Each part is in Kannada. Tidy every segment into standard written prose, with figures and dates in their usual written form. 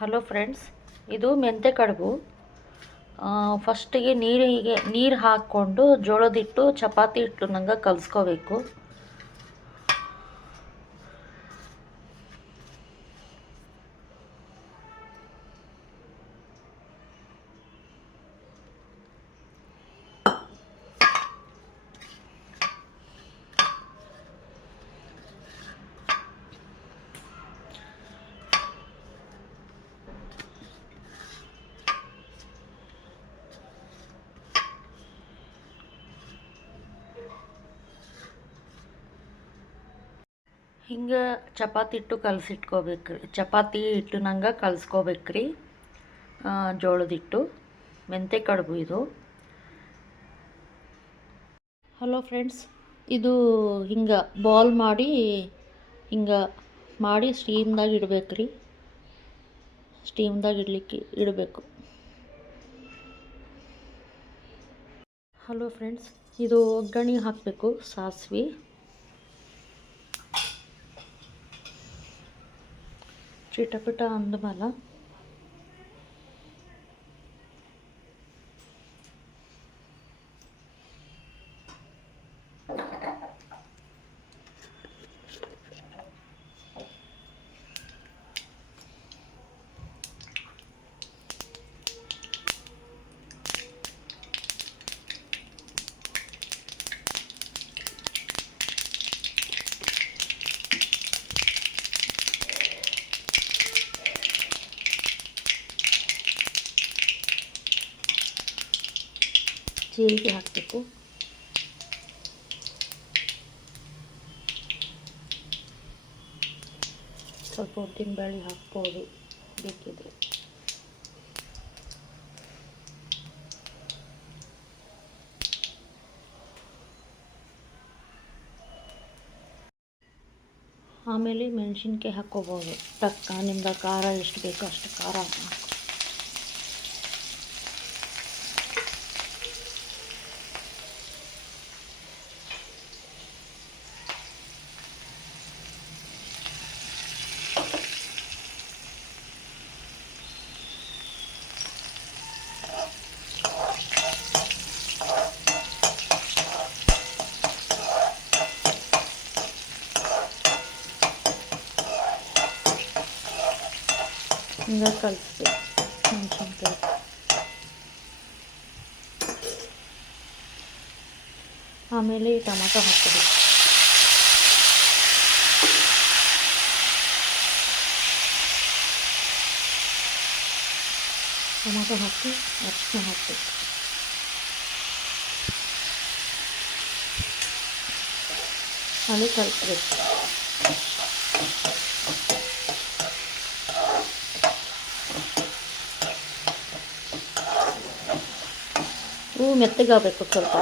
ಹಲೋ ಫ್ರೆಂಡ್ಸ್, ಇದು ಮೆಂತೆ ಕಡುಬು. ಫಸ್ಟಿಗೆ ನೀರು ಹಾಕ್ಕೊಂಡು ಜೋಳದ ಹಿಟ್ಟು ಚಪಾತಿ ಹಿಟ್ಟು ನಂಗೆ ಕಲಿಸ್ಕೋಬೇಕು. ಹಿಂಗೆ ಚಪಾತಿ ಹಿಟ್ಟು ಕಲಸಿಟ್ಕೋಬೇಕ್ರಿ. ಚಪಾತಿ ಹಿಟ್ಟು ನಂಗೆ ಕಲಿಸ್ಕೋಬೇಕ್ರಿ. ಜೋಳದ ಹಿಟ್ಟು ಮೆಂತೆ ಕಡುಬು ಇದು. ಹಲೋ ಫ್ರೆಂಡ್ಸ್, ಇದು ಹಿಂಗೆ ಬಾಲ್ ಮಾಡಿ ಹಿಂಗೆ ಮಾಡಿ ಸ್ಟೀಮ್ದಾಗ ಇಡಬೇಕ್ರಿ. ಸ್ಟೀಮ್ದಾಗ ಇಡಬೇಕು. ಹಲೋ ಫ್ರೆಂಡ್ಸ್, ಇದು ಒಗ್ಗರಣೆ ಹಾಕಬೇಕು. ಸಾಸಿವೆ, ಚಿಟಪಟ ಅಂದಮೇಲೆ ಜೀರಿಗೆ ಹಾಕಬೇಕು. ಸ್ವಲ್ಪ ಉದ್ದಿನಬೇಳೆ ಹಾಕ್ಬೋದು ಬೇಕಿದ್ರೆ. ಆಮೇಲೆ ಮೆಣಸಿನ್ಕಾಯಿ ಹಾಕ್ಕೋಬೋದು. ನಿಮ್ಗೆ ಖಾರ ಎಷ್ಟು ಬೇಕೋ ಅಷ್ಟು ಖಾರ ಹಾಕಿ. ಹಿಂಗೆ ಕಲಿಸ್ಬೇಕು ಮೆಣಸಿನ್ಕಾಯಿ. ಆಮೇಲೆ ಟೊಮಾಟೊ ಹಾಕಬೇಕು. ಟೊಮಾಟೊ ಹಾಕಿ ಅರಿಶಿನ ಹಾಕಬೇಕು. ಅಲ್ಲಿ ಕಲಿಸ್ಬೇಕು. ಹೂವು ಮೆತ್ತಗಾಗಬೇಕು ಸ್ವಲ್ಪ.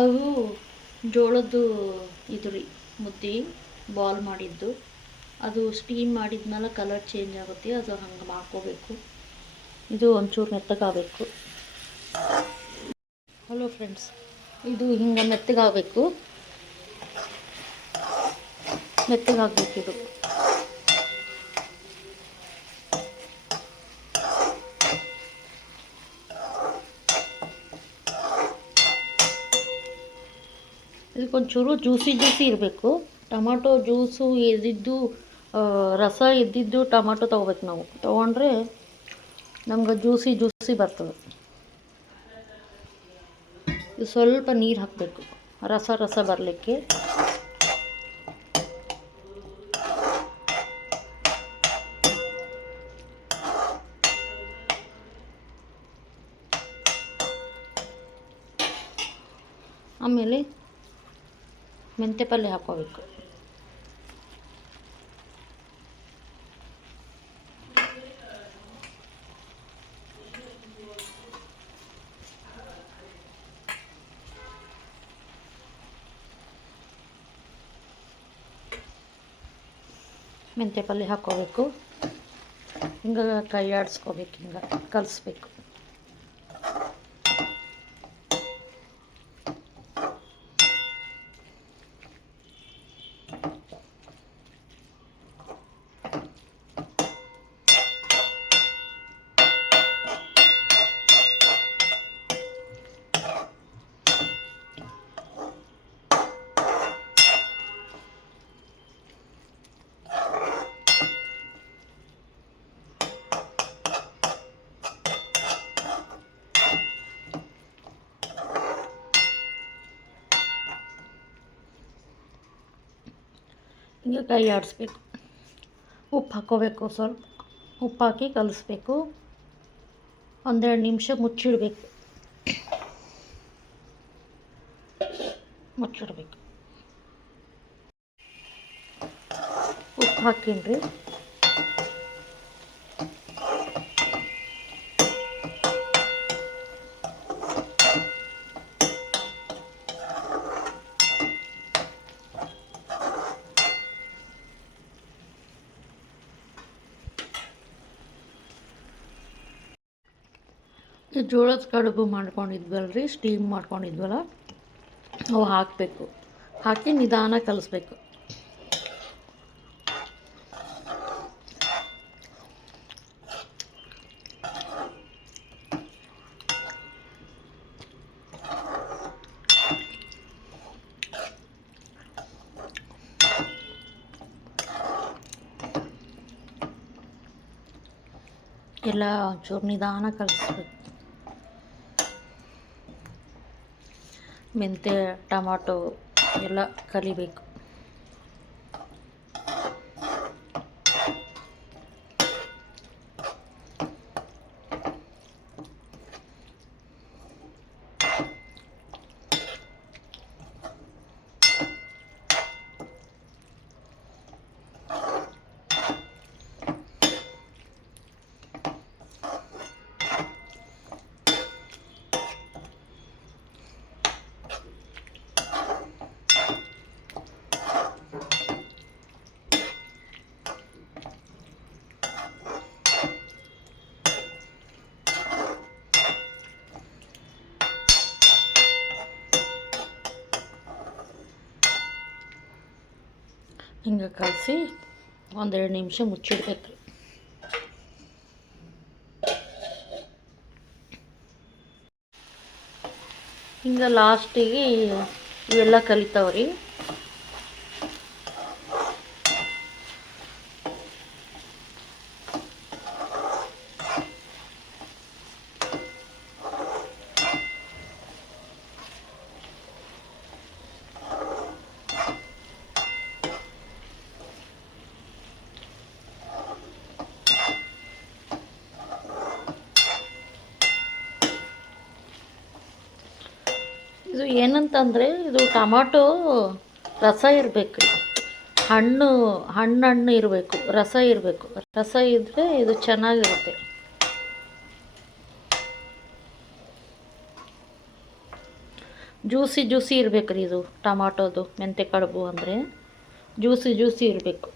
ಅದು ಜೋಳದ್ದು ಇದು ರೀ, ಮುದ್ದೆ ಬಾಲ್ ಮಾಡಿದ್ದು. ಅದು ಸ್ಟೀಮ್ ಮಾಡಿದ್ಮೇಲೆ ಕಲರ್ ಚೇಂಜ್ ಆಗುತ್ತೆ. ಅದು ಹಂಗೆ ಮಾಡ್ಕೋಬೇಕು. ಇದು ಒಂಚೂರು ಮೆತ್ತಗಾಗಬೇಕು. ಹಲೋ ಫ್ರೆಂಡ್ಸ್, ಇದು ಹಿಂಗೆ ಮೆತ್ತಗಾಗಬೇಕು. ಮೆತ್ತಗಾಗಬೇಕಿದು. ಇದಕ್ಕೊಂಚೂರು ಜ್ಯೂಸಿ ಇರಬೇಕು. ಟೊಮಾಟೊ ಜ್ಯೂಸು ಎದ್ದಿದ್ದು, ರಸ ಎದ್ದಿದ್ದು ಟೊಮಾಟೊ ತೊಗೋಬೇಕು ನಾವು. ತೊಗೊಂಡ್ರೆ ನಮ್ಗೆ ಜ್ಯೂಸಿ ಬರ್ತದೆ. ಇದು ಸ್ವಲ್ಪ ನೀರು ಹಾಕಬೇಕು ರಸ ಬರಲಿಕ್ಕೆ. ಆಮೇಲೆ ಮೆಂತ್ಯ ಪಲ್ಯ ಹಾಕ್ಕೋಬೇಕು. ಮೆಂತ್ಯ ಪಲ್ಯ ಹಾಕ್ಕೋಬೇಕು. ಹಿಂಗೆ ಕೈ ಆಡಿಸ್ಕೋಬೇಕು, ಹಿಂಗೆ ಕಲಿಸ್ಬೇಕು. ಹಿಂಗೆ ಕೈ ಆಡಿಸ್ಬೇಕು. ಉಪ್ಪು ಹಾಕ್ಕೋಬೇಕು, ಸ್ವಲ್ಪ ಉಪ್ಪು ಹಾಕಿ ಕಲಿಸ್ಬೇಕು. 1-2 ನಿಮಿಷ ಮುಚ್ಚಿಡಬೇಕು. ಉಪ್ಪು ಹಾಕೀನಿ. ಈ ಜೋಳದ ಕಡುಬು ಮಾಡ್ಕೊಂಡಿದ್ವಲ್ರಿ, ಸ್ಟೀಮ್ ಮಾಡ್ಕೊಂಡಿದ್ವಲ್ಲ, ಅವು ಹಾಕಬೇಕು. ಹಾಕಿ ನಿಧಾನ ಕಲಿಸ್ಬೇಕು. ಎಲ್ಲ ಒಂಚೂರು ನಿಧಾನ ಕಲಿಸ್ಬೇಕು. ಮೆಂತ್ಯ, ಟೊಮಾಟೊ ಎಲ್ಲ ಕಲಿಬೇಕು. ಹಿಂಗೆ ಕಲಸಿ 1-2 ನಿಮಿಷ ಮುಚ್ಚಿಡ್ಬೇಕು. ಹಿಂಗೆ ಲಾಸ್ಟಿಗೆ ಇವೆಲ್ಲ ಕಲಿತಾವ್ರಿ. ಇದು ಏನಂತಂದರೆ, ಇದು ಟೊಮಾಟೊ ರಸ ಇರಬೇಕು ರೀ. ಹಣ್ಣು ಇರಬೇಕು, ರಸ ಇರಬೇಕು. ರಸ ಇದ್ದರೆ ಇದು ಚೆನ್ನಾಗಿರುತ್ತೆ. ಜ್ಯೂಸಿ ಇರಬೇಕು ರೀ ಇದು ಟೊಮಾಟೊದು ಮೆಂತ್ಯ ಕಡುಬು ಅಂದರೆ ಜ್ಯೂಸಿ ಇರಬೇಕು.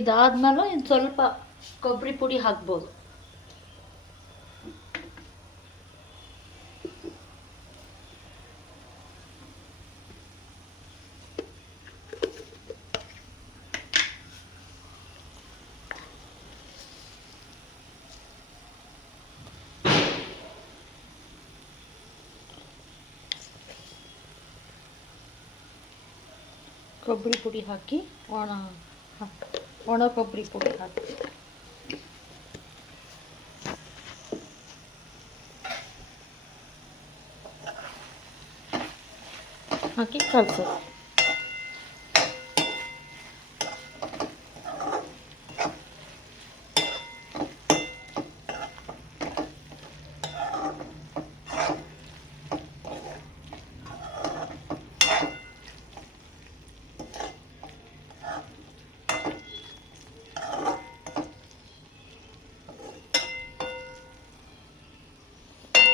ಇದಾದ್ಮೇಲೆ ಇನ್ನು ಸ್ವಲ್ಪ ಕೊಬ್ಬರಿ ಪುಡಿ ಹಾಕ್ಬೋದು. ಕೊಬ್ಬರಿ ಪುಡಿ ಹಾಕಿ ಒಣ ಕೊಬ್ಬರಿ ಪುಡಿ ಹಾಕಿ ಕಲಸೋದು.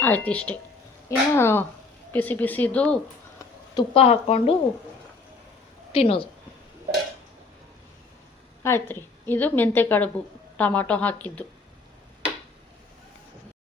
ಆಯ್ತು, ಇಷ್ಟೇ. ಇನ್ನು ಬಿಸಿದು ತುಪ್ಪ ಹಾಕ್ಕೊಂಡು ತಿನ್ನೋದು. ಆಯ್ತು ರೀ, ಇದು ಮೆಂತ್ಯ ಕಡುಬು ಟೊಮಾಟೊ ಹಾಕಿದ್ದು.